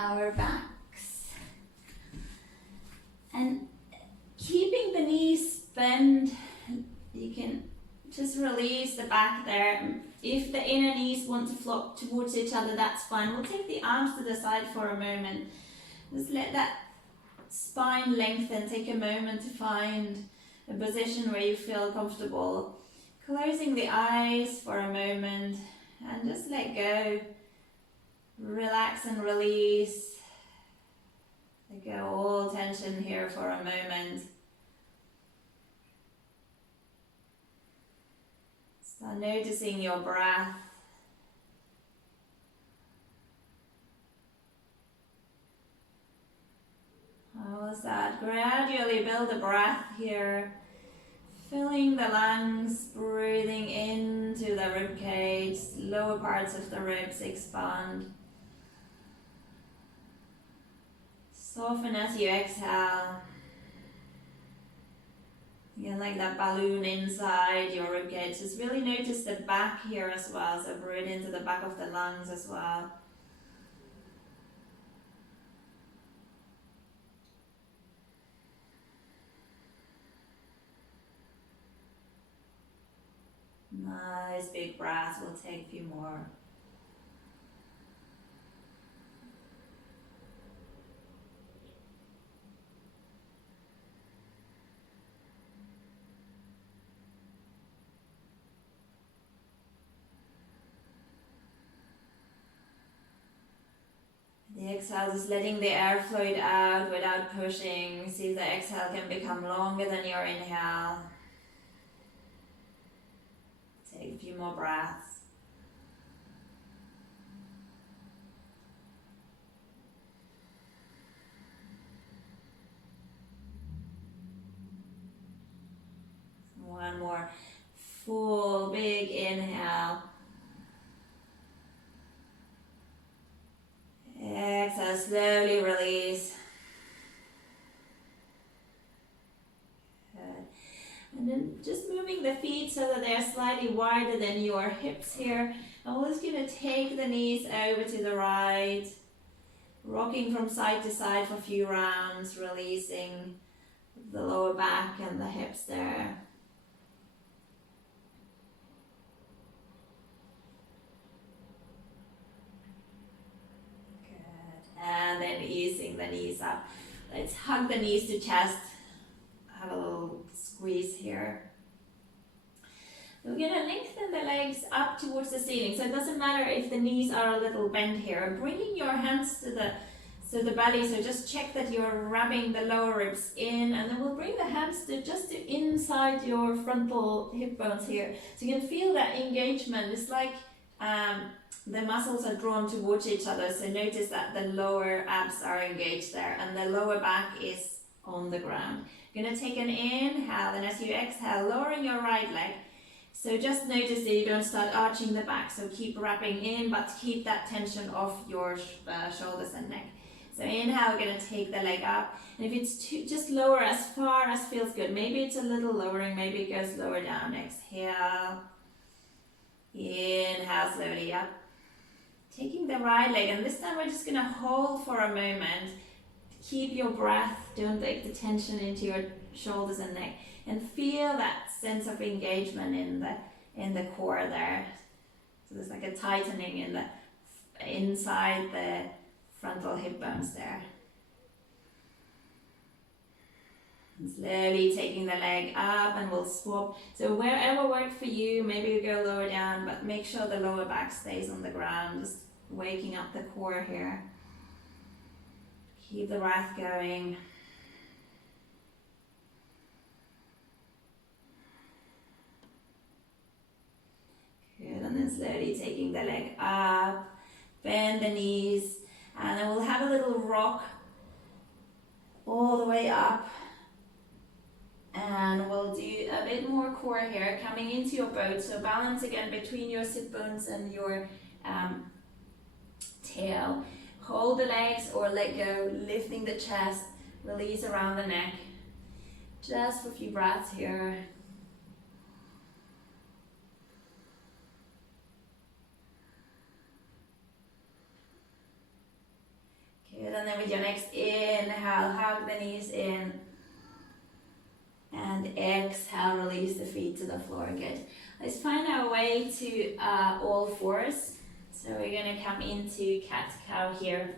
our backs. And keeping the knees bent, you can just release the back there. If the inner knees want to flop towards each other, that's fine. We'll take the arms to the side for a moment. Just let that spine lengthen. Take a moment to find a position where you feel comfortable. Closing the eyes for a moment and just let go. Relax and release. Let go all tension here for a moment. Start noticing your breath. How was that? Gradually build the breath here. Filling the lungs, breathing into the rib cage, lower parts of the ribs expand. Soften as you exhale. Again, like that balloon inside your ribcage. Just really notice the back here as well. So breathe into the back of the lungs as well. Nice big breaths. We'll take a few more. The exhale is letting the air flow out without pushing. See if the exhale can become longer than your inhale. Take a few more breaths. One more full big inhale. Exhale, slowly release. Good. And then just moving the feet so that they are slightly wider than your hips here. And we're just going to take the knees over to the right, rocking from side to side for a few rounds, releasing the lower back and the hips there. And then easing the knees up. Let's hug the knees to chest. Have a little squeeze here. We're going to lengthen the legs up towards the ceiling. So it doesn't matter if the knees are a little bent here. Bringing your hands to the belly. So just check that you're rubbing the lower ribs in. And then we'll bring the hands to just to inside your frontal hip bones here. So you can feel that engagement. It's like the muscles are drawn towards each other, so notice that the lower abs are engaged there and the lower back is on the ground. You're going to take an inhale, and as you exhale, lowering your right leg. So just notice that you don't start arching the back, so keep wrapping in, but keep that tension off your shoulders and neck. So inhale, we're going to take the leg up, and if it's just lower as far as feels good. Maybe it's a little lowering, maybe it goes lower down. Exhale. Inhale slowly up. Taking the right leg, and this time we're just going to hold for a moment. Keep your breath, don't take the tension into your shoulders and neck, and feel that sense of engagement in the core there. So there's like a tightening in the inside the frontal hip bones there. And slowly taking the leg up, and we'll swap. So wherever works for you, maybe you go lower down, but make sure the lower back stays on the ground. Just waking up the core here. Keep the breath going. Good, and then slowly taking the leg up, bend the knees, and then we'll have a little rock all the way up. And we'll do a bit more core here, coming into your boat. So balance again between your sit bones and your tail. Hold the legs or let go, lifting the chest, release around the neck. Just for a few breaths here. with your next inhale, hug the knees in. And exhale, release the feet to the floor. Good. Let's find our way to all fours. So we're going to come into cat-cow here.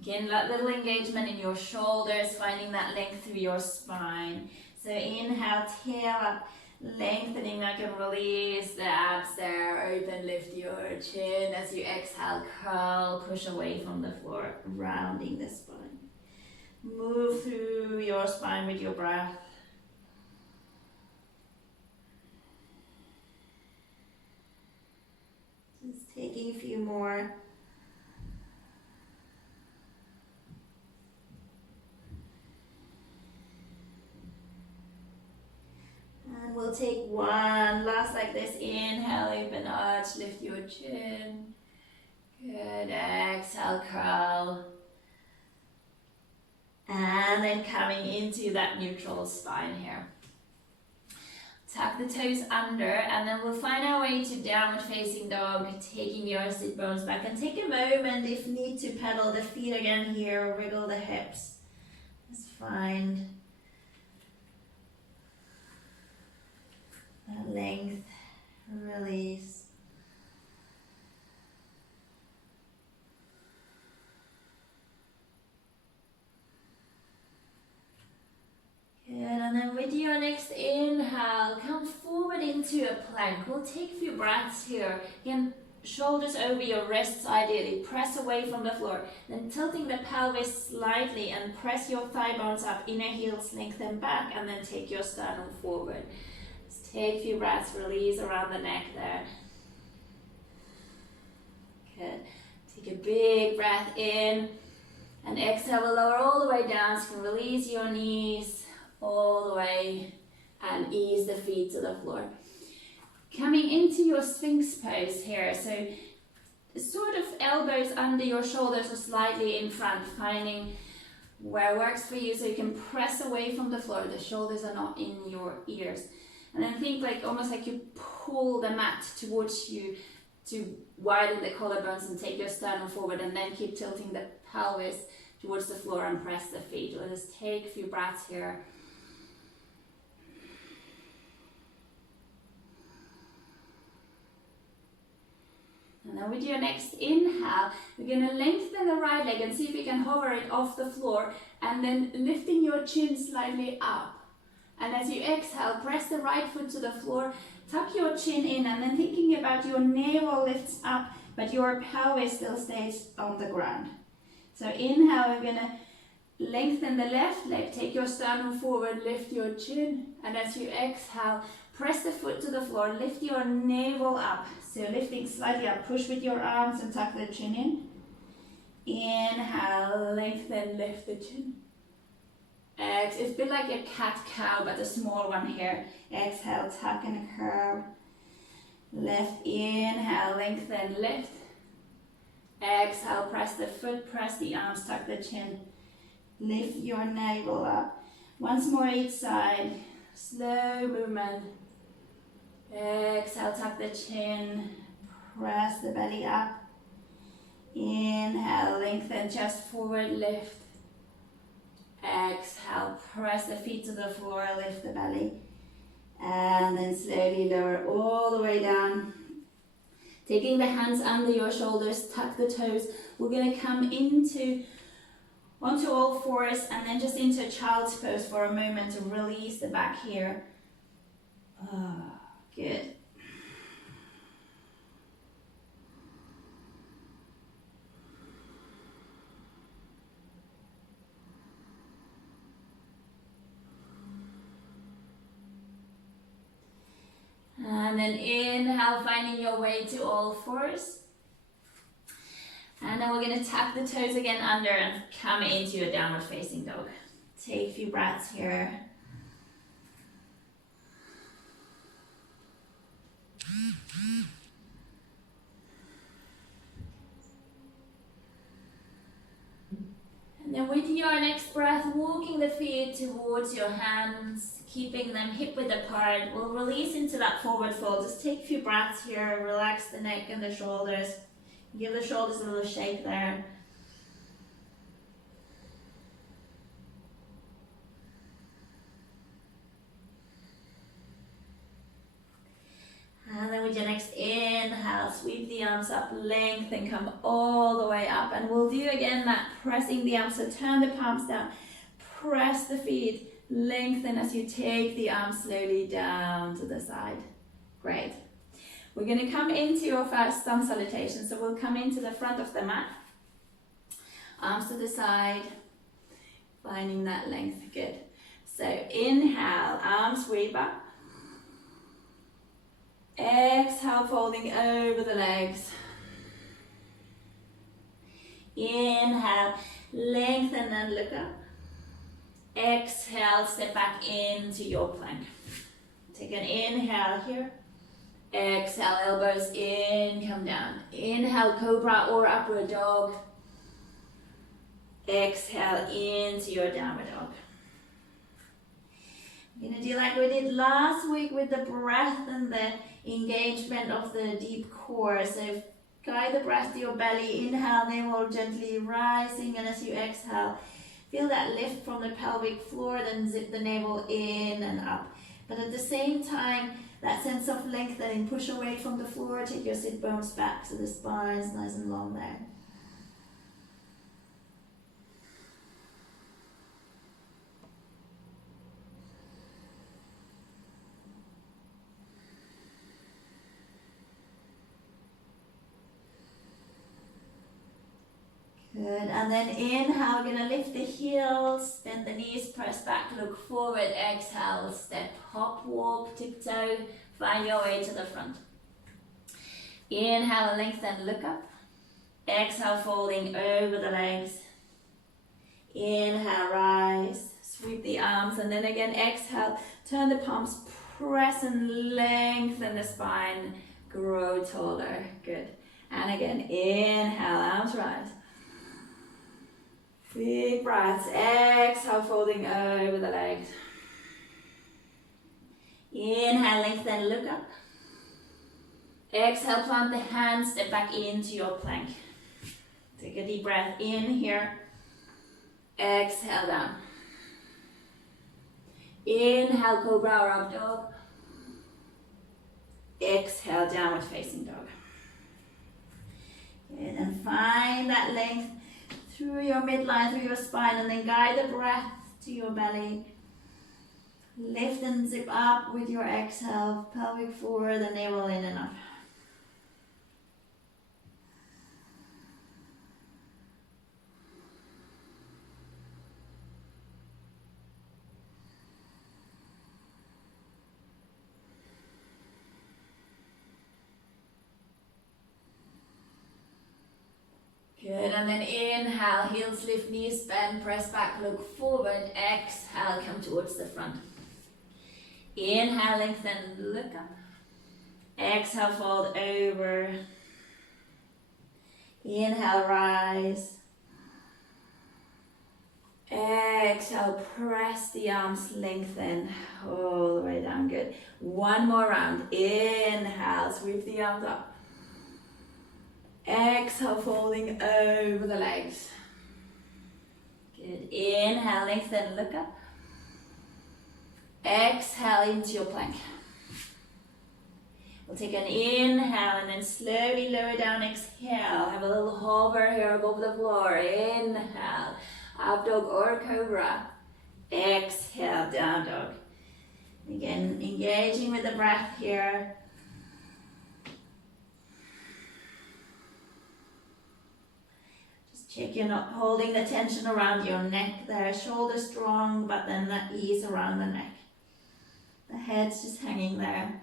Again, that little engagement in your shoulders, finding that length through your spine. So inhale, tail up, lengthening. I can release the abs there. Open, lift your chin. As you exhale, curl, push away from the floor, rounding the spine. Move through your spine with your breath. Just taking a few more. And we'll take one last like this. Inhale, open arch, lift your chin. Good. Exhale, curl. And then coming into that neutral spine here. Tuck the toes under, and then we'll find our way to downward facing dog, taking your sit bones back. And take a moment, if need, to pedal the feet again here, wriggle the hips. Just find that length, release. Good, and then with your next inhale, come forward into a plank. We'll take a few breaths here. Again, shoulders over your wrists ideally. Press away from the floor. Then tilting the pelvis slightly and press your thigh bones up. Inner heels lengthen back, and then take your sternum forward. Just take a few breaths, release around the neck there. Good. Take a big breath in, and exhale, we'll lower all the way down. So you can release your knees all the way and ease the feet to the floor. Coming into your Sphinx pose here, so sort of elbows under your shoulders or slightly in front, finding where works for you so you can press away from the floor. The shoulders are not in your ears. And then think like almost like you pull the mat towards you to widen the collarbones and take your sternum forward, and then keep tilting the pelvis towards the floor and press the feet. Let us take a few breaths here. And then with your next inhale, we're going to lengthen the right leg and see if you can hover it off the floor, and then lifting your chin slightly up. And as you exhale, press the right foot to the floor, tuck your chin in, and then thinking about your navel lifts up, but your pelvis still stays on the ground. So inhale, we're going to lengthen the left leg, take your sternum forward, lift your chin, and as you exhale, press the foot to the floor, lift your navel up. So lifting slightly up, push with your arms and tuck the chin in. Inhale, lengthen, lift the chin. Exhale, it's a bit like a cat-cow, but a small one here. Exhale, tuck and curl. Lift, inhale, lengthen, lift. Exhale, press the foot, press the arms, tuck the chin. Lift your navel up. Once more each side. Slow movement. Exhale, tuck the chin. Press the belly up. Inhale, lengthen chest forward, lift. Exhale, press the feet to the floor, lift the belly. And then slowly lower all the way down. Taking the hands under your shoulders, tuck the toes. We're going to come onto all fours, and then just into a child's pose for a moment to release the back here. Good. And then inhale, finding your way to all fours. And then we're going to tuck the toes again under and come into a downward facing dog. Take a few breaths here. And then with your next breath, walking the feet towards your hands, keeping them hip width apart. We'll release into that forward fold. Just take a few breaths here, relax the neck and the shoulders. Give the shoulders a little shake there. And then with your next inhale, sweep the arms up, lengthen, come all the way up. And we'll do again that pressing the arms, so turn the palms down, press the feet, lengthen as you take the arms slowly down to the side. Great. We're going to come into your first sun salutation, so we'll come into the front of the mat. Arms to the side, finding that length, good. So inhale, arms sweep up. Exhale, folding over the legs. Inhale, lengthen and look up. Exhale, step back into your plank. Take an inhale here. Exhale, elbows in, come down. Inhale, cobra or upward dog. Exhale into your downward dog. You're going to do like we did last week with the breath and the engagement of the deep core. So guide the breath to your belly. Inhale, navel gently rising, and as you exhale, feel that lift from the pelvic floor, then zip the navel in and up. But at the same time, that sense of lengthening, push away from the floor, take your sit bones back so the spine is nice and long there. Good, and then inhale, we're going to lift the heels, bend the knees, press back, look forward, exhale, step, hop, walk, tiptoe, find your way to the front. Inhale, lengthen, look up. Exhale, folding over the legs. Inhale, rise, sweep the arms, and then again, exhale, turn the palms, press and lengthen the spine, grow taller, good. And again, inhale, arms rise. Big breaths, exhale, folding over the legs. Inhale, lengthen, look up. Exhale, plant the hands, step back into your plank. Take a deep breath in here. Exhale, down. Inhale, cobra or up dog. Exhale, downward facing dog. Good, and find that length through your midline, through your spine, and then guide the breath to your belly. Lift and zip up with your exhale, pelvic floor, the navel in and up. Good, and then inhale, heels lift, knees bend, press back, look forward, exhale, come towards the front. Inhale, lengthen, look up. Exhale, fold over. Inhale, rise. Exhale, press the arms, lengthen all the way down, good. One more round, inhale, sweep the arms up. Exhale, folding over the legs. Good. Inhale, lengthen, look up. Exhale into your plank. We'll take an inhale and then slowly lower down, exhale. Have a little hover here above the floor. Inhale, up dog or cobra. Exhale, down dog. Again, engaging with the breath here. Check you're not holding the tension around your neck there. Shoulders strong, but then that ease around the neck. The head's just hanging there.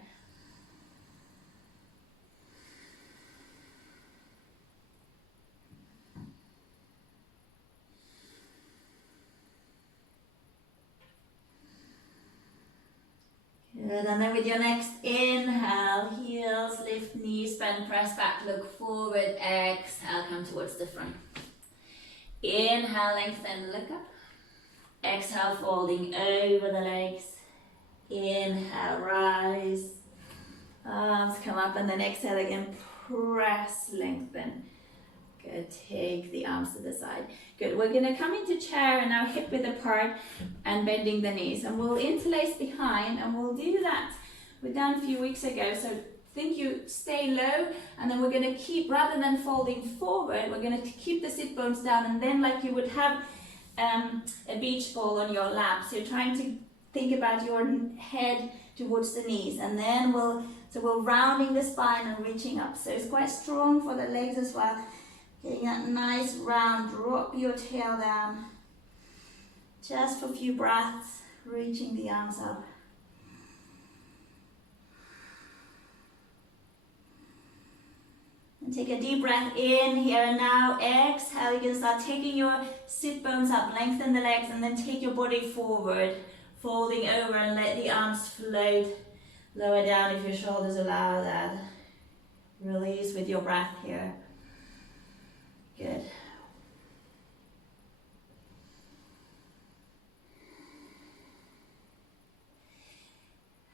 Good, and then with your next inhale, heels lift, knees bend, press back, look forward, exhale, come towards the front. Inhale, lengthen, look up. Exhale, folding over the legs. Inhale, rise. Arms come up, and then exhale again, press, lengthen. Good, take the arms to the side. Good, we're gonna come into chair and now hip width apart and bending the knees. And we'll interlace behind, and we'll do that. We've done a few weeks ago, so think you stay low, and then we're gonna keep, rather than folding forward, we're gonna keep the sit bones down, and then like you would have a beach ball on your lap. So you're trying to think about your head towards the knees, and then we're rounding the spine and reaching up. So it's quite strong for the legs as well. Getting that nice round, drop your tail down. Just for a few breaths, reaching the arms up. And take a deep breath in here and now. Exhale, you can start taking your sit bones up, lengthen the legs, and then take your body forward, folding over and let the arms float. Lower down if your shoulders allow that. Release with your breath here. Good.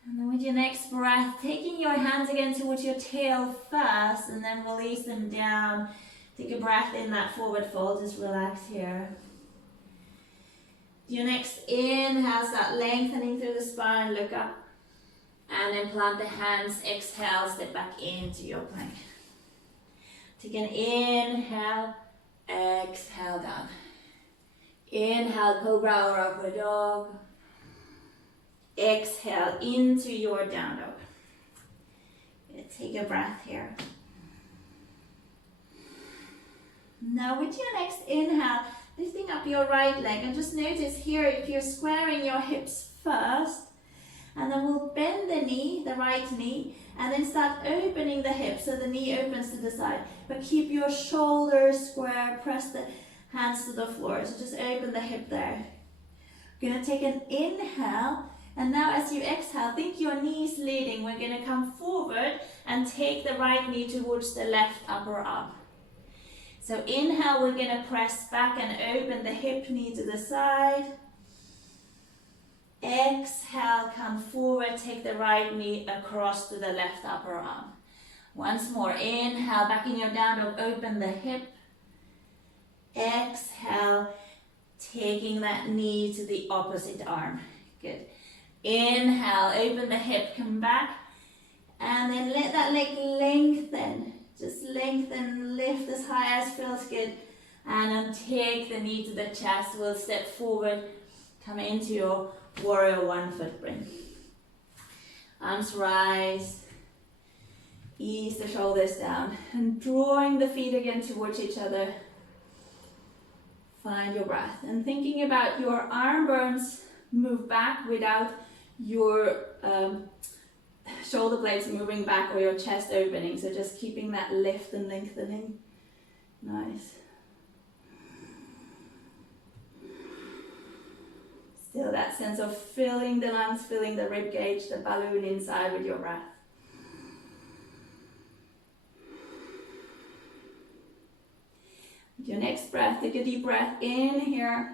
And then with your next breath, taking your hands again towards your tail first, and then release them down. Take a breath in that forward fold, just relax here. Your next inhale, start lengthening through the spine, look up. And then plant the hands, exhale, step back into your plank. Take an inhale, exhale down. Inhale, cobra or upward dog. Exhale into your down dog. Take a breath here. Now with your next inhale, lifting up your right leg, and just notice here if you're squaring your hips first, and then we'll bend the knee, the right knee, and then start opening the hip so the knee opens to the side. But keep your shoulders square, press the hands to the floor. So just open the hip there. We're gonna take an inhale, and now as you exhale, think your knees leading. We're gonna come forward and take the right knee towards the left upper arm. So inhale, we're gonna press back and open the hip, knee to the side. Exhale, come forward, take the right knee across to the left upper arm. Once more, inhale, back in your down dog, open the hip. Exhale, taking that knee to the opposite arm. Good. Inhale, open the hip, come back, and then let that leg lengthen. Just lengthen, lift as high as feels good, and then take the knee to the chest. We'll step forward, come into your warrior one footprint. Arms rise, ease the shoulders down, and drawing the feet again towards each other. Find your breath, and thinking about your arm bones move back without your shoulder blades moving back or your chest opening. So just keeping that lift and lengthening. Nice. Still that sense of filling the lungs, filling the rib cage, the balloon inside with your breath. With your next breath, take a deep breath in here.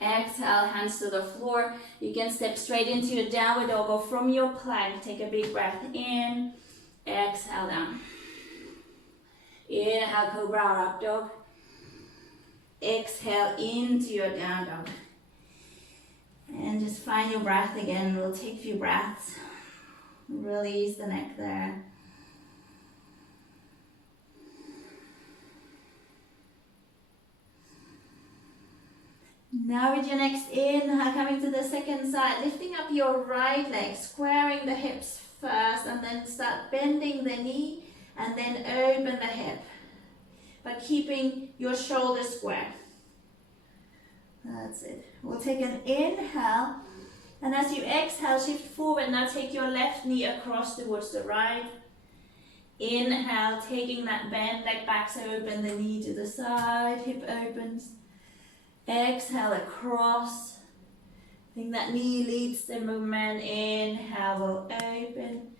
Exhale, hands to the floor. You can step straight into your downward dog, or from your plank, take a big breath in. Exhale down. Inhale, cobra or up dog. Exhale into your down dog. And just find your breath again. We'll take a few breaths. Release the neck there. Now with your next inhale, coming to the second side, lifting up your right leg, squaring the hips first, and then start bending the knee, and then open the hip, but keeping your shoulders square. That's it. We'll take an inhale, and as you exhale, shift forward. Now take your left knee across towards the right. Inhale, taking that bend leg back, so open the knee to the side, hip opens. Exhale across. I think that knee leads the movement. Inhale, will open.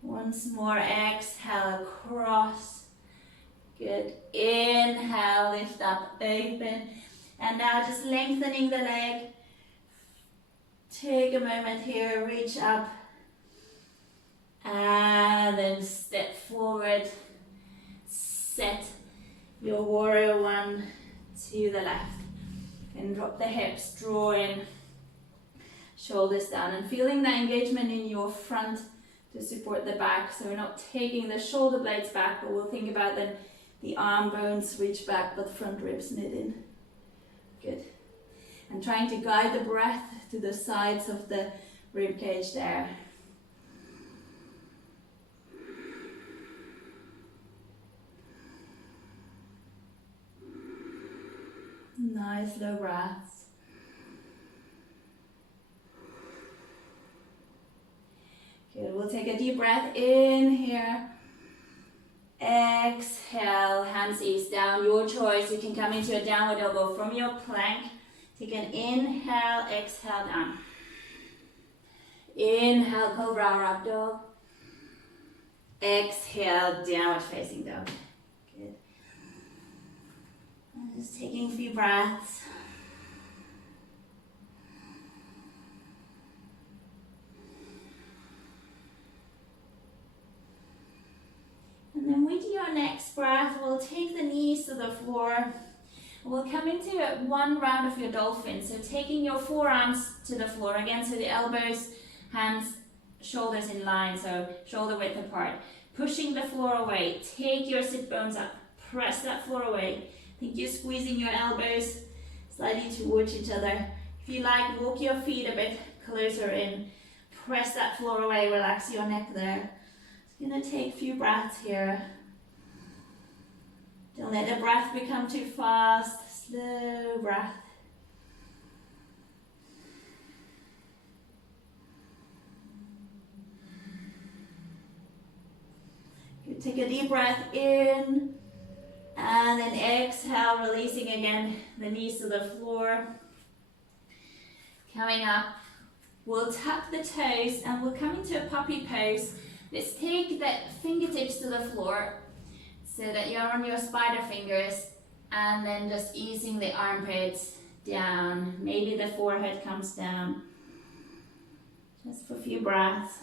Once more, exhale across. Good. Inhale, lift up, open. And now just lengthening the leg. Take a moment here, reach up. And then step forward. Set. your warrior one to the left. And drop the hips, draw in, shoulders down, and feeling the engagement in your front to support the back. So we're not taking the shoulder blades back, but we'll think about then the arm bones reach back, but front ribs knit in. Good. And trying to guide the breath to the sides of the rib cage there. Nice low breaths. Good, we'll take a deep breath in here. Exhale, hands ease down, your choice. You can come into a downward dog or from your plank. Take an inhale, exhale down. Inhale, cobra or up dog. Exhale, downward facing dog. Good. Just taking a few breaths. And then with your next breath, we'll take the knees to the floor. We'll come into one round of your dolphin. So taking your forearms to the floor again, so the elbows, hands, shoulders in line, so shoulder width apart. Pushing the floor away. Take your sit bones up. Press that floor away. Think you're squeezing your elbows slightly towards each other. If you like, walk your feet a bit closer in. Press that floor away, relax your neck there. Just gonna take a few breaths here. Don't let the breath become too fast. Slow breath. Good. Take a deep breath in. And then exhale, releasing again the knees to the floor. Coming up, we'll tuck the toes and we'll come into a puppy pose. Let's take the fingertips to the floor so that you're on your spider fingers, and then just easing the armpits down. Maybe the forehead comes down. Just for a few breaths.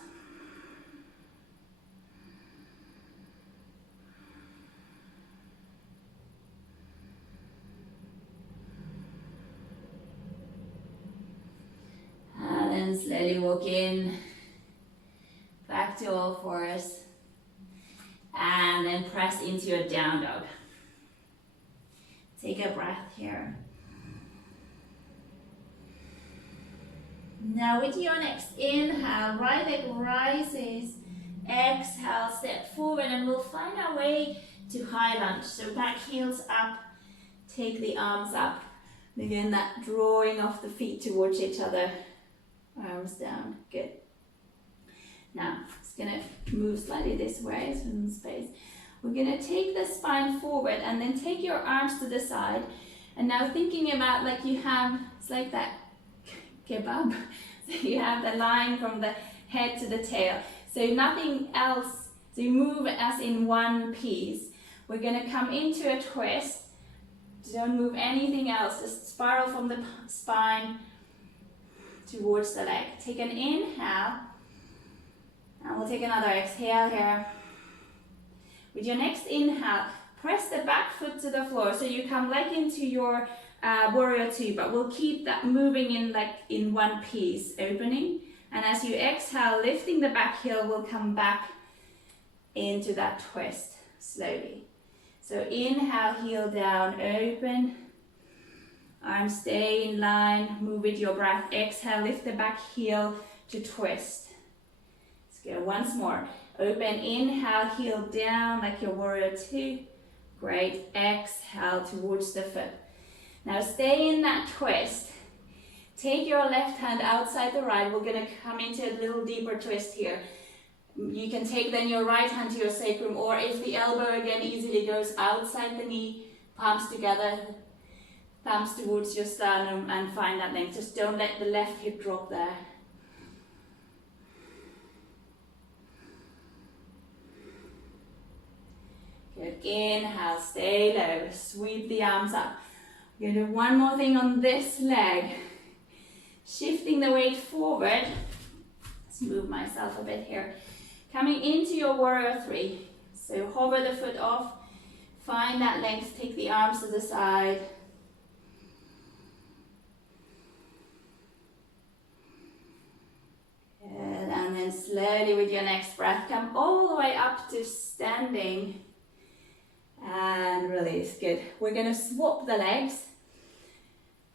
And then slowly walk in, back to all fours, and then press into your down dog. Take a breath here. Now with your next inhale, right leg rises, exhale, step forward, and we'll find our way to high lunge. So back heels up, take the arms up. Again, that drawing of the feet towards each other. Arms down, good. Now, just gonna move slightly this way, so in space. We're gonna take the spine forward and then take your arms to the side. And now thinking about like you have, it's like that kebab. So you have the line from the head to the tail. So nothing else, so you move as in one piece. We're gonna come into a twist. Don't move anything else, just spiral from the spine towards the leg. Take an inhale, and we'll take another exhale here. With your next inhale, press the back foot to the floor, so you come like into your warrior two, but we'll keep that moving in like in one piece, opening. And as you exhale, lifting the back heel, will come back into that twist slowly. So inhale, heel down, open. Arms stay in line, move with your breath. Exhale, lift the back heel to twist. Let's go once more. Open, inhale, heel down like your warrior two. Great, exhale towards the foot. Now stay in that twist. Take your left hand outside the right. We're gonna come into a little deeper twist here. You can take then your right hand to your sacrum, or if the elbow again easily goes outside the knee, palms together, thumbs towards your sternum, and find that length. Just don't let the left hip drop there. Good, inhale, stay low, sweep the arms up. We're gonna do one more thing on this leg. Shifting the weight forward. Let's move myself a bit here. Coming into your warrior three. So hover the foot off, Find that length, take the arms to the side. Good, and then slowly with your next breath, come all the way up to standing. And release, good. We're gonna swap the legs.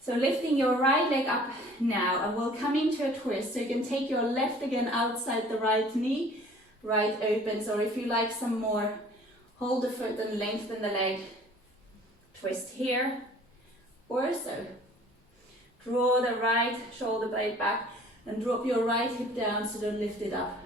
So lifting your right leg up now, and we'll come into a twist. So you can take your left again outside the right knee, right opens, or if you like some more, hold the foot and lengthen the leg. Twist here, or so. Draw the right shoulder blade back and drop your right hip down so don't lift it up.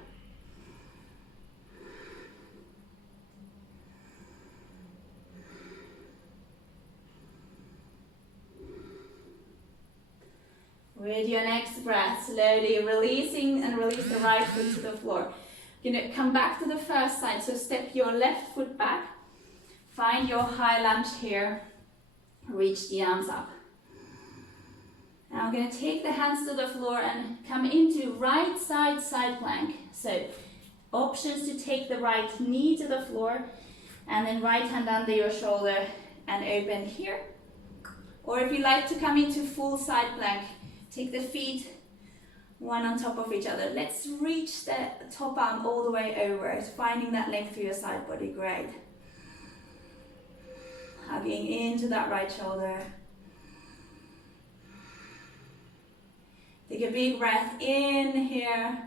With your next breath, slowly releasing and release the right foot to the floor. You're going to come back to the first side, so step your left foot back. Find your high lunge here. Reach the arms up. Now I'm going to take the hands to the floor and come into right side side plank. So options to take the right knee to the floor and then right hand under your shoulder and open here. Or if you like to come into full side plank, take the feet one on top of each other. Let's reach the top arm all the way over, finding that length through your side body. Great. Hugging into that right shoulder. Take a big breath in here,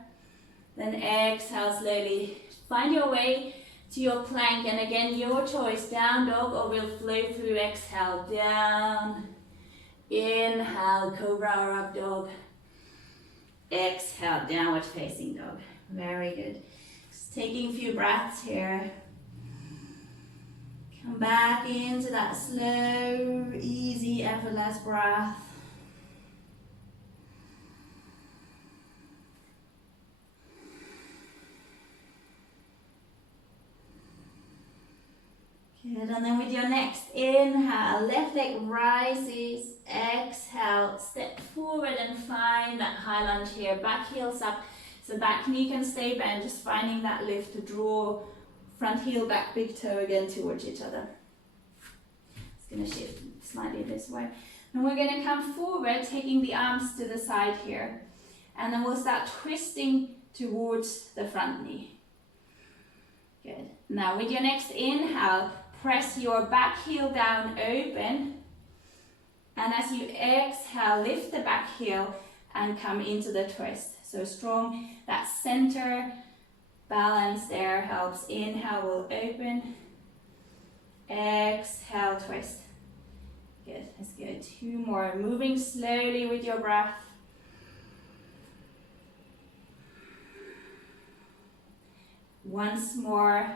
then exhale slowly. Find your way to your plank, and again, your choice, down dog or we'll flow through. Exhale, down. Inhale, cobra or up dog. Exhale, downward facing dog. Very good. Just taking a few breaths here. Come back into that slow, easy, effortless breath. Good, and then with your next inhale, left leg rises, exhale, step forward and find that high lunge here, back heels up, so back knee can stay bent, just finding that lift to draw front heel back, big toe again towards each other. It's going to shift slightly this way. And we're going to come forward, taking the arms to the side here, and then we'll start twisting towards the front knee. Good. Now with your next inhale, press your back heel down, open, and as you exhale, lift the back heel and come into the twist. So strong, that center balance there helps. Inhale, we'll open, exhale, twist. Good, let's go 2 more, moving slowly with your breath. Once more.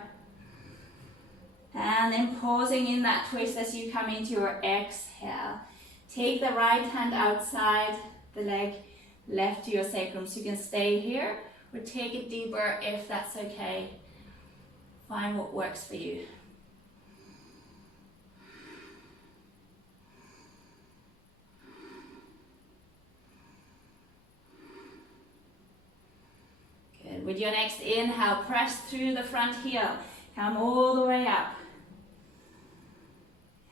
And then pausing in that twist as you come into your exhale. Take the right hand outside the leg, left to your sacrum. So you can stay here or take it deeper if that's okay. Find what works for you. Good. With your next inhale, press through the front heel. Come all the way up.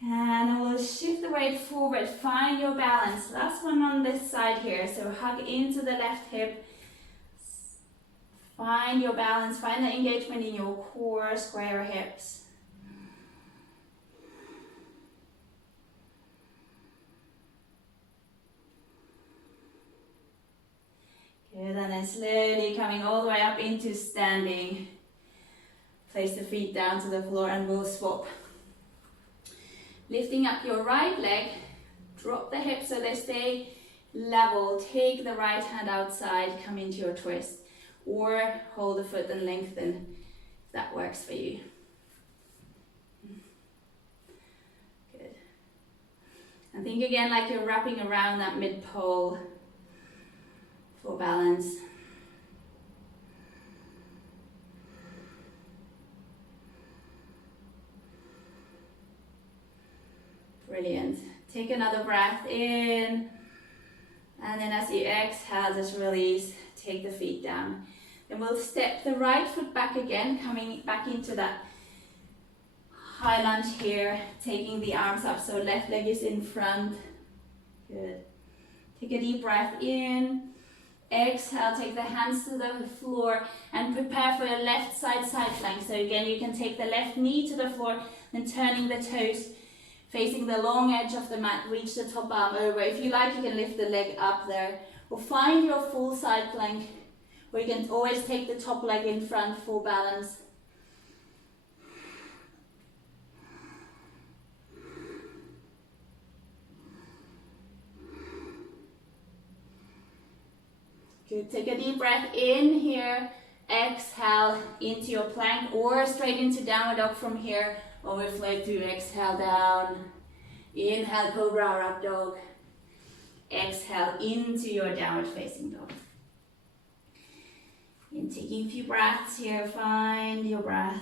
And then we'll shift the weight forward, find your balance. Last one on this side here, so hug into the left hip. Find your balance, find the engagement in your core, square hips. Good, and then slowly coming all the way up into standing. Place the feet down to the floor and we'll swap. Lifting up your right leg, drop the hips so they stay level. Take the right hand outside, come into your twist. Or hold the foot and lengthen if that works for you. Good. And think again like you're wrapping around that mid-pole for balance. Brilliant. Take another breath in, and then as you exhale, just release, take the feet down. Then we'll step the right foot back again, coming back into that High lunge here, taking the arms up so left leg is in front. Good. Take a deep breath in. Exhale, take the hands to the floor and prepare for your left side plank. So again, you can take the left knee to the floor, then turning the toes, facing the long edge of the mat, reach the top arm over. If you like, you can lift the leg up there. Or find your full side plank, where you can always take the top leg in front for balance. Good. Take a deep breath in here. Exhale into your plank or straight into downward dog from here. Or float through. Exhale down. Inhale, cobra or up dog. Exhale into your downward facing dog. And taking a few breaths here. Find your breath.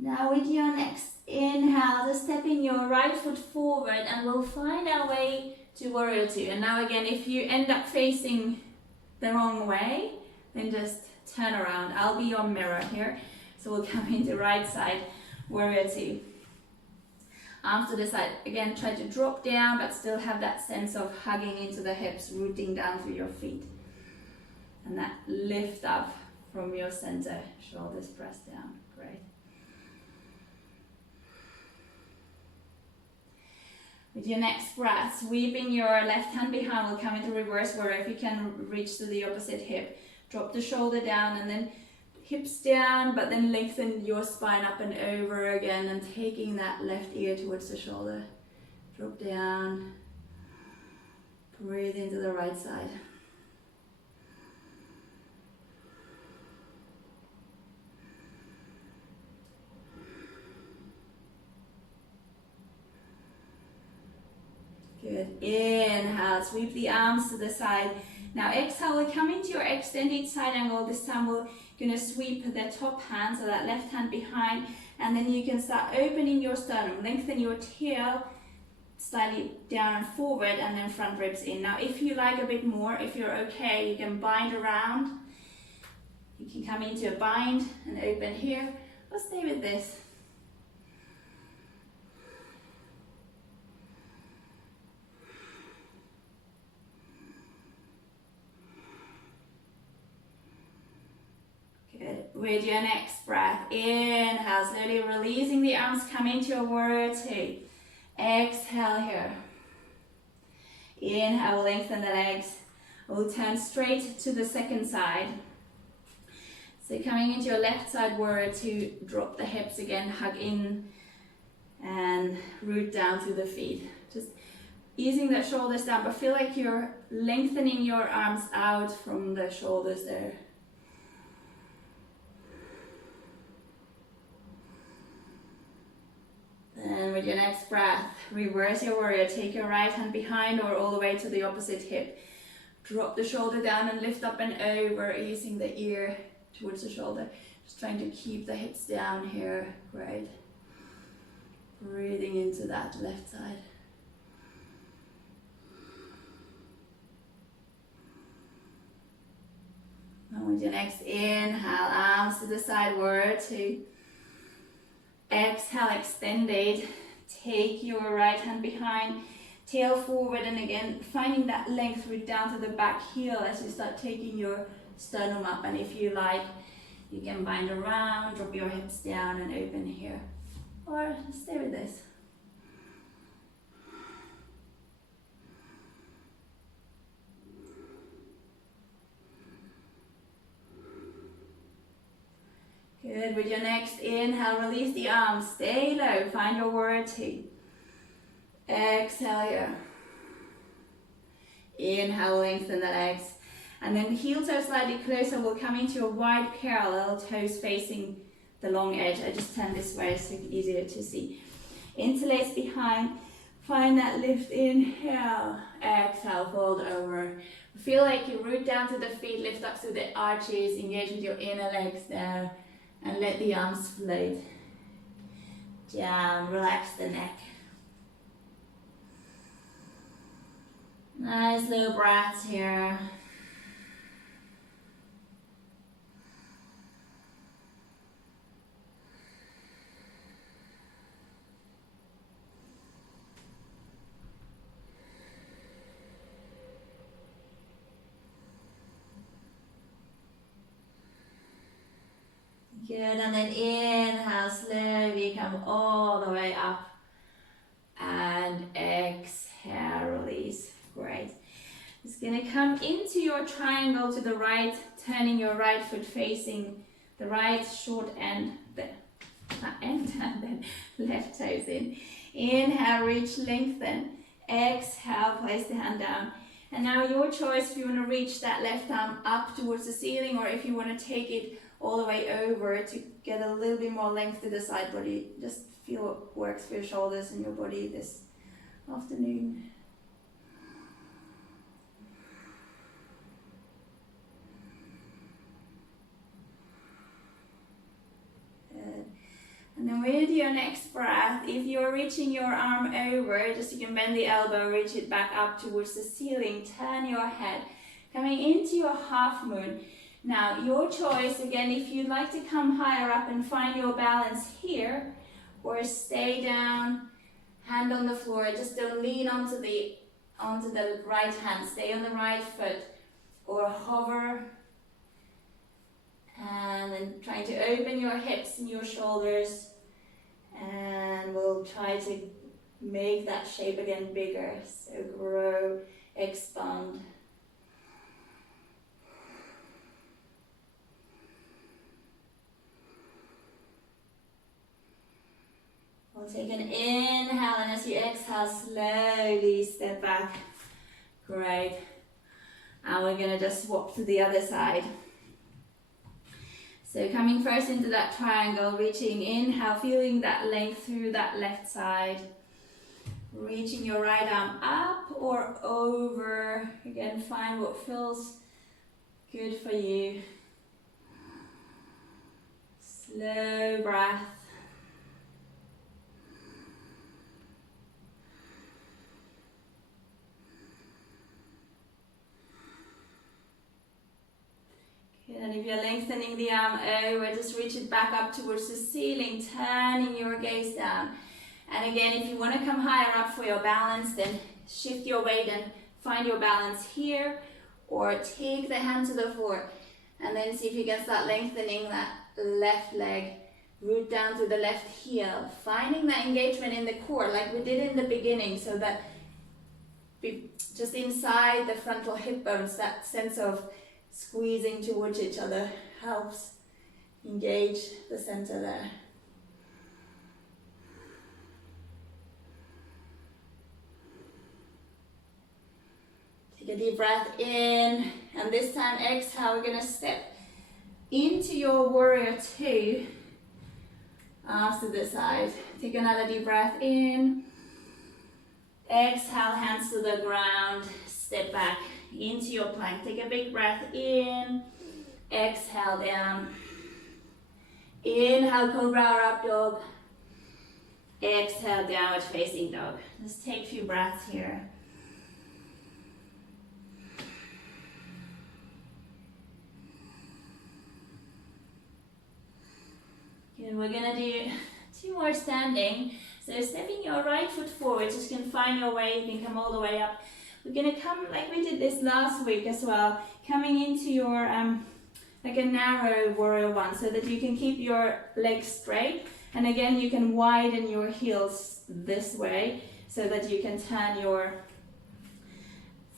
Now with your next inhale, just stepping your right foot forward and we'll find our way to warrior two. And now again, if you end up facing the wrong way, then just turn around. I'll be your mirror here. So we'll come into right side, warrior two. Arms to the side. Again, try to drop down, but still have that sense of hugging into the hips, rooting down through your feet. And that lift up from your center, shoulders press down. Great. With your next breath, sweeping your left hand behind, we'll come into reverse warrior. If you can reach to the opposite hip, drop the shoulder down and then hips down, but then lengthen your spine up and over again and taking that left ear towards the shoulder. Drop down, breathe into the right side. Good. Inhale, sweep the arms to the side. Now exhale, we'll come into your extended side angle. This time we're going to sweep the top hand, so that left hand behind, and then you can start opening your sternum. Lengthen your tail slightly down and forward, and then front ribs in. Now if you like a bit more, if you're okay, you can bind around. You can come into a bind and open here, or stay with this. Good. With your next breath, inhale, slowly releasing the arms, come into a warrior two. Exhale here. Inhale, lengthen the legs. We'll turn straight to the second side. So coming into your left side warrior two, drop the hips again, hug in and root down through the feet. Just easing the shoulders down, but feel like you're lengthening your arms out from the shoulders there. And with your next breath, reverse your warrior. Take your right hand behind or all the way to the opposite hip. Drop the shoulder down and lift up and over, easing the ear towards the shoulder. Just trying to keep the hips down here. Great. Breathing into that left side. And with your next inhale, arms to the side, warrior two. Exhale, extended. Take your right hand behind, tail forward, and again finding that length root down to the back heel as you start taking your sternum up. And if you like, you can bind around, drop your hips down and open here, or stay with this. Good. With your next inhale, release the arms, stay low, find your warrior two. Exhale here. Inhale, lengthen the legs. And then heel toe slightly closer, we'll come into a wide parallel, toes facing the long edge. I just turn this way so it's easier to see. Interlace behind, find that lift, inhale, exhale, fold over. Feel like you root down to the feet, lift up through the arches, engage with your inner legs there. And let the arms float down, relax the neck. Nice little breaths here. Good, and then inhale, slowly come all the way up. And exhale, release. Great. It's going to come into your triangle to the right, turning your right foot facing the right short end, and then left toes in. Inhale, reach, lengthen. Exhale, place the hand down. And now your choice if you want to reach that left arm up towards the ceiling or if you want to take it all the way over to get a little bit more length to the side body. Just feel what works for your shoulders and your body this afternoon. Good. And then with your next breath, if you're reaching your arm over, just you can bend the elbow, reach it back up towards the ceiling, turn your head, coming into your half moon. Now, your choice, again, if you'd like to come higher up and find your balance here, or stay down, hand on the floor, just don't lean onto the right hand, stay on the right foot, or hover, and then trying to open your hips and your shoulders, and we'll try to make that shape again bigger, so grow, expand. We'll take an inhale, and as you exhale, slowly step back. Great. And we're going to just swap to the other side. So coming first into that triangle, reaching, inhale, feeling that length through that left side. Reaching your right arm up or over. Again, find what feels good for you. Slow breath. And if you're lengthening the arm over, just reach it back up towards the ceiling, turning your gaze down. And again, if you want to come higher up for your balance, then shift your weight and find your balance here, or take the hand to the floor. And then see if you can start lengthening that left leg, root down to the left heel, finding that engagement in the core like we did in the beginning, so that just inside the frontal hip bones, that sense of squeezing towards each other helps engage the center there. Take a deep breath in, and this time exhale, we're going to step into your warrior two, arms to the side. Take another deep breath in, exhale, hands to the ground, step back into your plank. Take a big breath in, exhale down, inhale, cobra or up dog, exhale, downward facing dog. Just take a few breaths here. And we're gonna do 2 more standing. So stepping your right foot forward, just can find your way, you can come all the way up. We're going to come, like we did this last week as well, coming into your, like a narrow warrior one, so that you can keep your legs straight. And again, you can widen your heels this way, so that you can turn your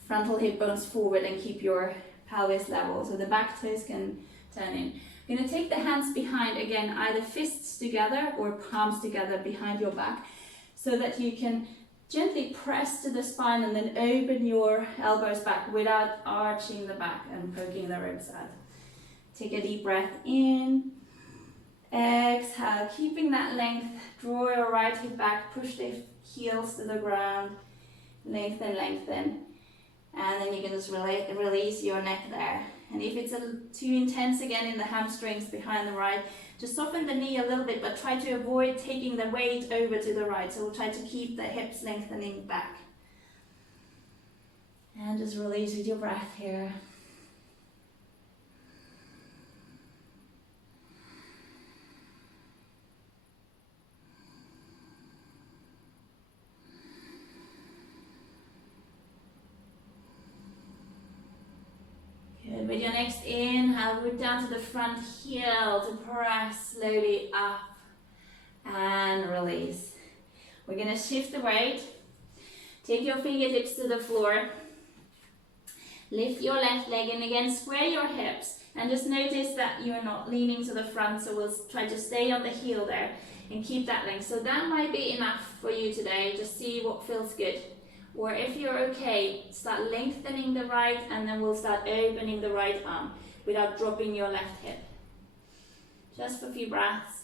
frontal hip bones forward and keep your pelvis level, so the back toes can turn in. You're going to take the hands behind, again, either fists together or palms together behind your back, so that you can gently press to the spine and then open your elbows back without arching the back and poking the ribs out. Take a deep breath in, exhale, keeping that length, draw your right hip back, push the heels to the ground, lengthen, lengthen, and then you can just release your neck there. And if it's too intense again in the hamstrings behind the right, just soften the knee a little bit, but try to avoid taking the weight over to the right. So we'll try to keep the hips lengthening back. And just release with your breath here. Good. With your next inhale, root down to the front heel to press slowly up and release. We're going to shift the weight. Take your fingertips to the floor. Lift your left leg and again square your hips. And just notice that you're not leaning to the front, so we'll try to stay on the heel there and keep that length. So that might be enough for you today. Just see what feels good. Or if you're okay, start lengthening the right and then we'll start opening the right arm without dropping your left hip. Just for a few breaths.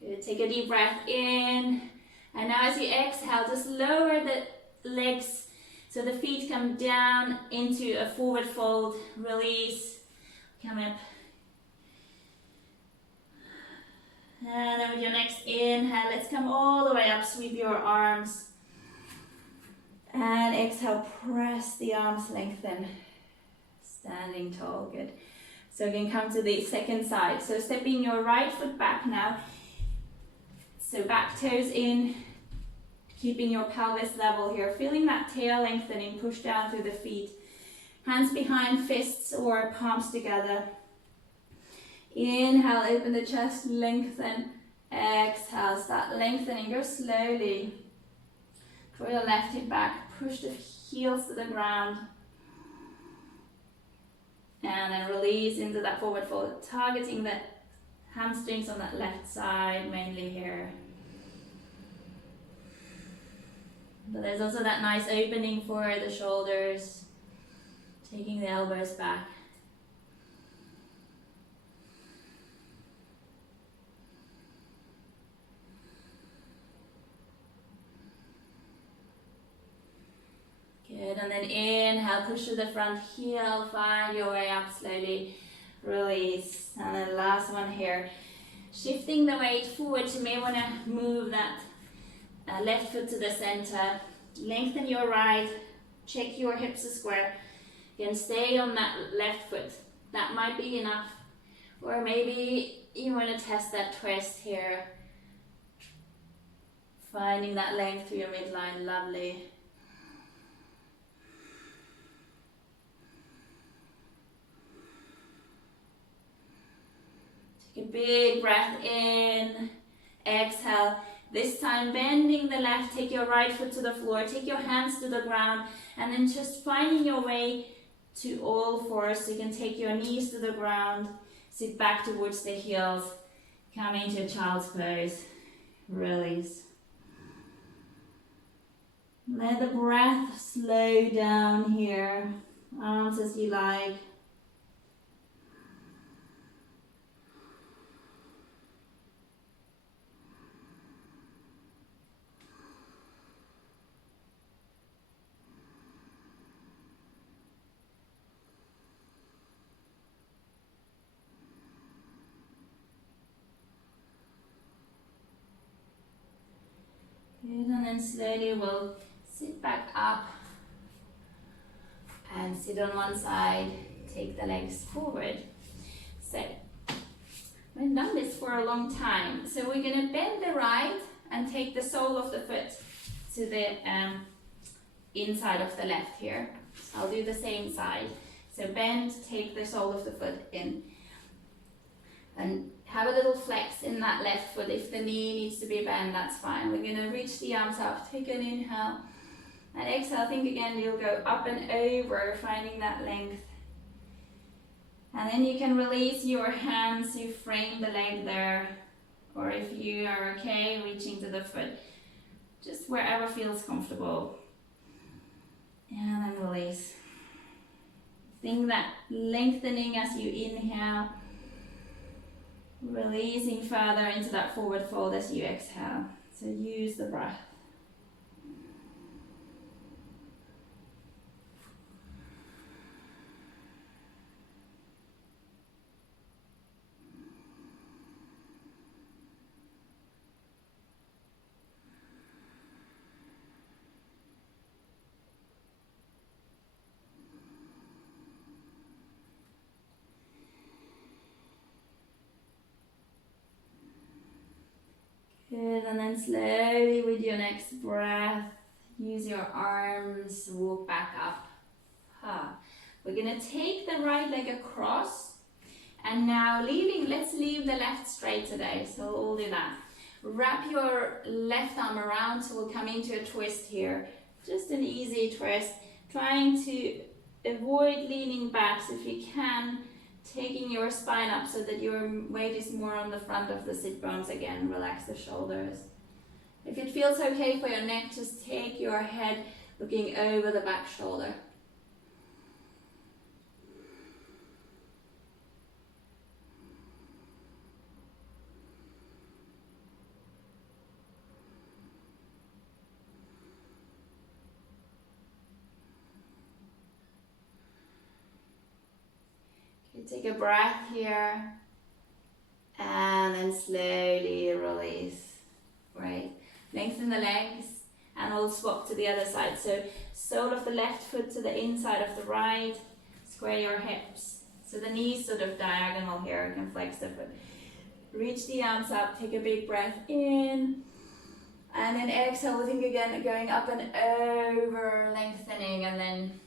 Good. Take a deep breath in. And now as you exhale, just lower the legs so the feet come down into a forward fold. Release. Come up. And then with your next inhale, let's come all the way up, sweep your arms. And exhale, press the arms, lengthen. Standing tall, good. So again, come to the second side. So stepping your right foot back now. So back toes in, keeping your pelvis level here. Feeling that tail lengthening, push down through the feet. Hands behind, fists or palms together. Inhale, open the chest, lengthen. Exhale, start lengthening, go slowly. Draw your left hip back, push the heels to the ground. And then release into that forward fold, targeting the hamstrings on that left side, mainly here. But there's also that nice opening for the shoulders, taking the elbows back. Good, and then inhale, push to the front heel, find your way up slowly, release. And then last one here, shifting the weight forward. You may want to move that left foot to the center, lengthen your right, check your hips are square, again stay on that left foot. That might be enough, or maybe you want to test that twist here, finding that length through your midline, lovely. Take a big breath in, exhale. This time bending the left, take your right foot to the floor, take your hands to the ground, and then just finding your way to all fours. So you can take your knees to the ground, sit back towards the heels, come into child's pose, release. Let the breath slow down here, arms as you like. Good, and then slowly we'll sit back up and sit on one side, take the legs forward. So, we've done this for a long time. So we're going to bend the right and take the sole of the foot to the inside of the left here. I'll do the same side. So bend, take the sole of the foot in. And have a little flex in that left foot. If the knee needs to be bent, that's fine. We're going to reach the arms up, take an inhale, and exhale. Think again, you'll go up and over, finding that length. And then you can release your hands, you frame the leg there, or if you are okay, reaching to the foot, just wherever feels comfortable. And then release. Think that lengthening as you inhale, releasing further into that forward fold as you exhale. So use the breath. Good, and then slowly with your next breath, use your arms, walk back up. We're gonna take the right leg across, and now let's leave the left straight today, so we'll do that. Wrap your left arm around, so we'll come into a twist here. Just an easy twist, trying to avoid leaning back, so if you can, taking your spine up so that your weight is more on the front of the sit bones again. Relax the shoulders. If it feels okay for your neck, just take your head looking over the back shoulder. Take a breath here, and then slowly release. Great. Lengthen the legs, and we'll swap to the other side. So sole of the left foot to the inside of the right. Square your hips. So the knees sort of diagonal here. You can flex the foot. Reach the arms up. Take a big breath in. And then exhale, think again, going up and over, lengthening, and then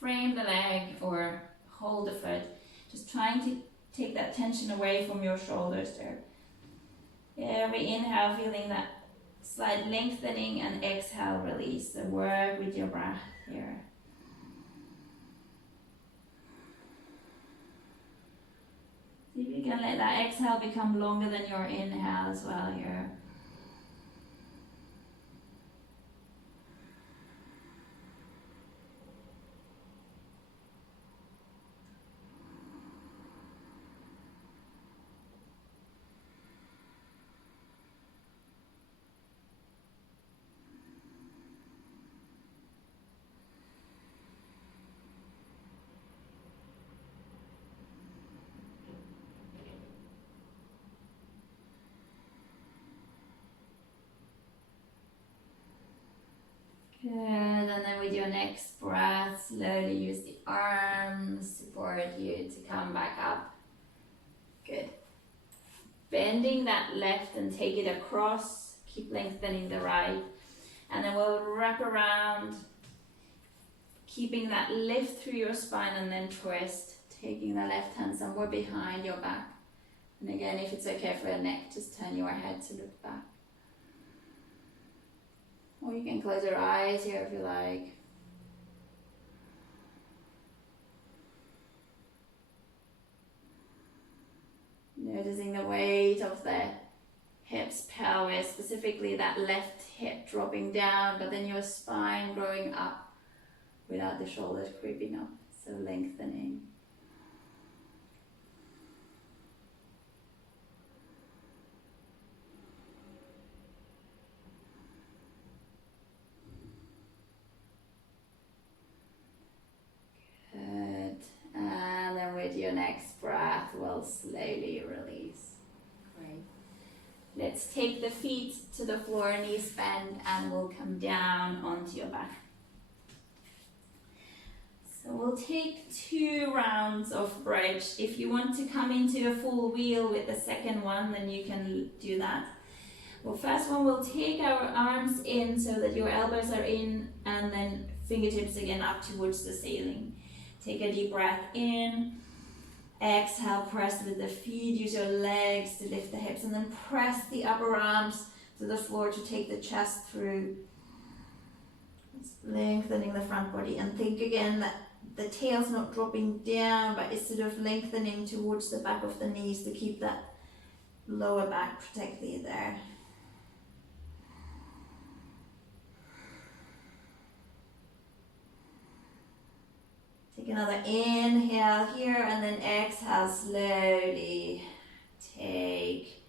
frame the leg or hold the foot. Just trying to take that tension away from your shoulders there. Every inhale, feeling that slight lengthening, and exhale, release. So work with your breath here. See if you can let that exhale become longer than your inhale as well here. Good, and then with your next breath, slowly use the arms, support you to come back up. Good. Bending that left and take it across, keep lengthening the right. And then we'll wrap around, keeping that lift through your spine, and then twist, taking the left hand somewhere behind your back. And again, if it's okay for your neck, just turn your head to look back. Or you can close your eyes here if you like. Noticing the weight of the hips, pelvis, specifically that left hip dropping down, but then your spine growing up without the shoulders creeping up. So lengthening. Your next breath will slowly release. Great. Let's take the feet to the floor, knees bend, and we'll come down onto your back. So we'll take 2 rounds of bridge. If you want to come into a full wheel with the second one, then you can do that. Well, first one, we'll take our arms in so that your elbows are in, and then fingertips again up towards the ceiling. Take a deep breath in. Exhale, press with the feet, use your legs to lift the hips, and then press the upper arms to the floor to take the chest through. It's lengthening the front body, and think again that the tail's not dropping down, but it's sort of lengthening towards the back of the knees to keep that lower back protected there. Take another inhale here, and then exhale, slowly take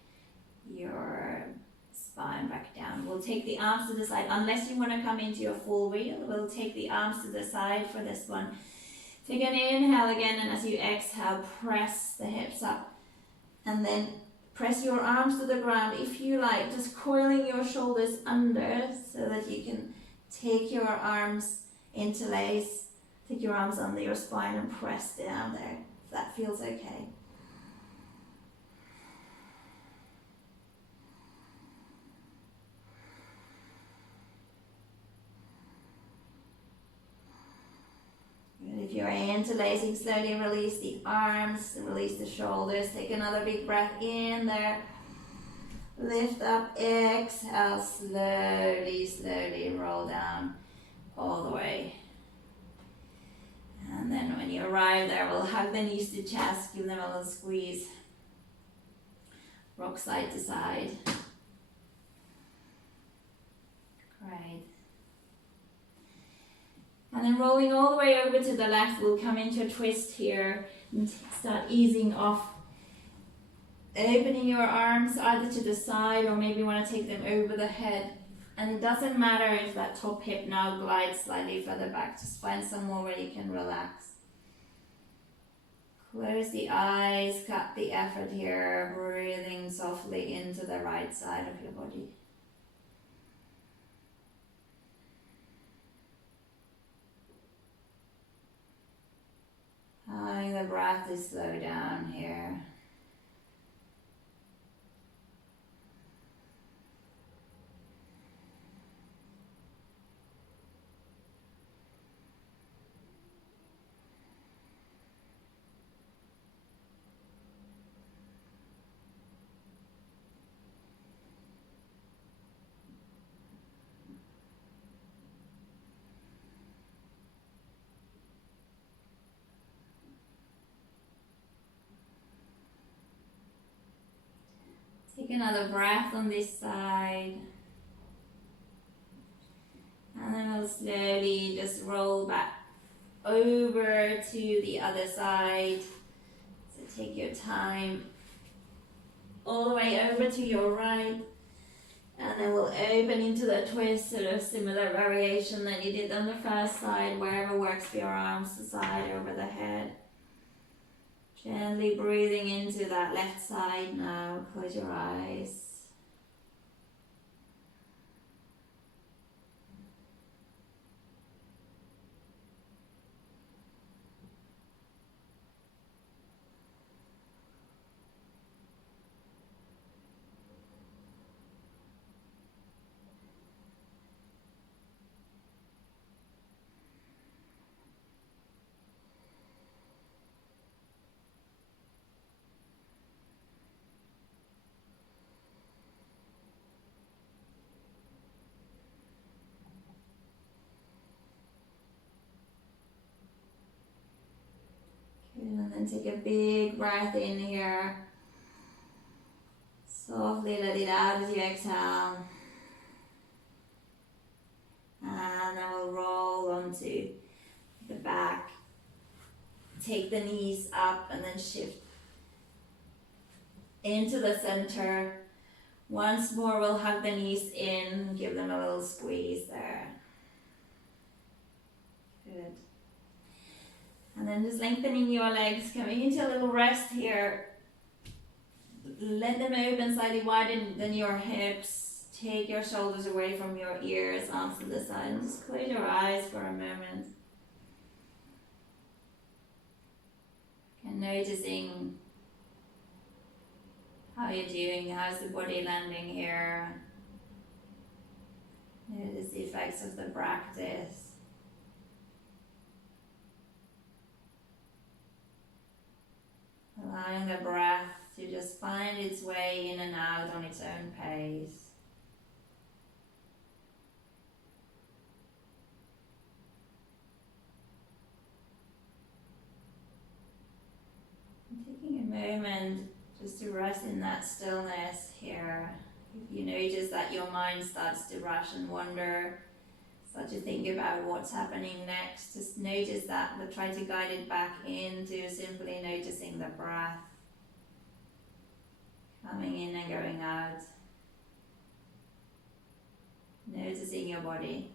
your spine back down. We'll take the arms to the side, unless you want to come into your full wheel. We'll take the arms to the side for this one. Take an inhale again, and as you exhale, press the hips up, and then press your arms to the ground if you like, just coiling your shoulders under so that you can take your arms, interlace. Take your arms under your spine and press down there, if that feels okay. interlacing. Slowly release the arms, release the shoulders. Take another big breath in there. Lift up, exhale, slowly roll down all the way. And then when you arrive there, we'll hug the knees to chest, give them a little squeeze. Rock side to side. Great. And then rolling all the way over to the left, we'll come into a twist here and start easing off. Opening your arms either to the side or maybe you want to take them over the head. And it doesn't matter if that top hip now glides slightly further back. Just find somewhere where you can relax. Close the eyes, cut the effort here. Breathing softly into the right side of your body. Allowing the breath to slow down here. Take another breath on this side. And then we'll slowly just roll back over to the other side. So take your time all the way over to your right. And then we'll open into the twist, sort of similar variation that you did on the first side, wherever works for your arms, the side, over the head. Gently breathing into that left side now. Close your eyes. And then take a big breath in here. Softly let it out as you exhale. And then we'll roll onto the back. Take the knees up and then shift into the center. Once more, we'll hug the knees in, give them a little squeeze there. Good. And then just lengthening your legs, coming into a little rest here. Let them open slightly wider than your hips. Take your shoulders away from your ears, arms to the side, and just close your eyes for a moment. And noticing how you're doing, how's the body landing here. Notice the effects of the practice. Allowing the breath to just find its way in and out on its own pace. And taking a moment just to rest in that stillness here. If you notice that your mind starts to rush and wander, start to think about what's happening next, just notice that, but try to guide it back into simply noticing the breath coming in and going out, noticing your body.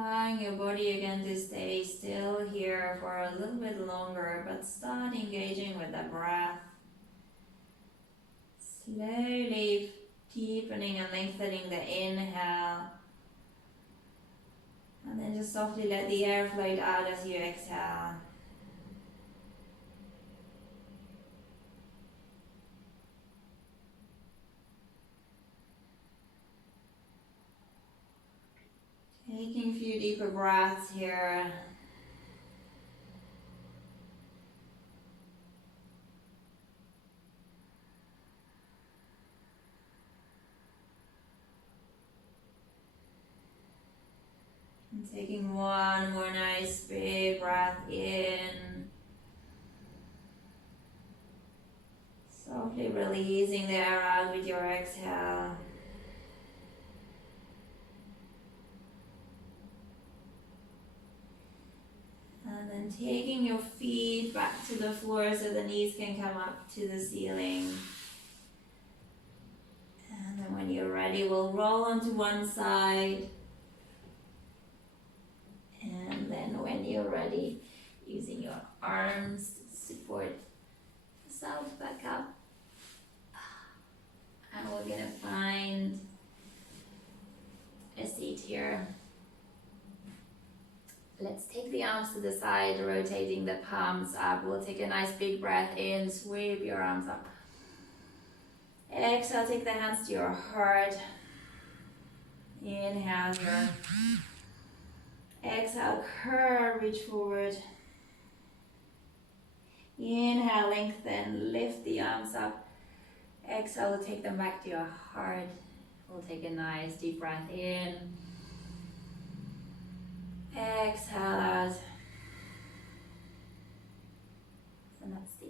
Allowing your body again to stay still here for a little bit longer, but start engaging with the breath. Slowly deepening and lengthening the inhale. And then just softly let the air float out as you exhale. Taking a few deeper breaths here. And taking one more nice big breath in. Softly releasing the air out with your exhale. And then taking your feet back to the floor so the knees can come up to the ceiling. And then when you're ready, we'll roll onto one side. And then when you're ready, using your arms to support yourself back up. And we're gonna find a seat here. Let's take the arms to the side, rotating the palms up. We'll take a nice big breath in, sweep your arms up. Exhale, take the hands to your heart. Inhale here. Exhale, curve, reach forward. Inhale, lengthen, lift the arms up. Exhale, we'll take them back to your heart. We'll take a nice deep breath in. Exhale out. And that's the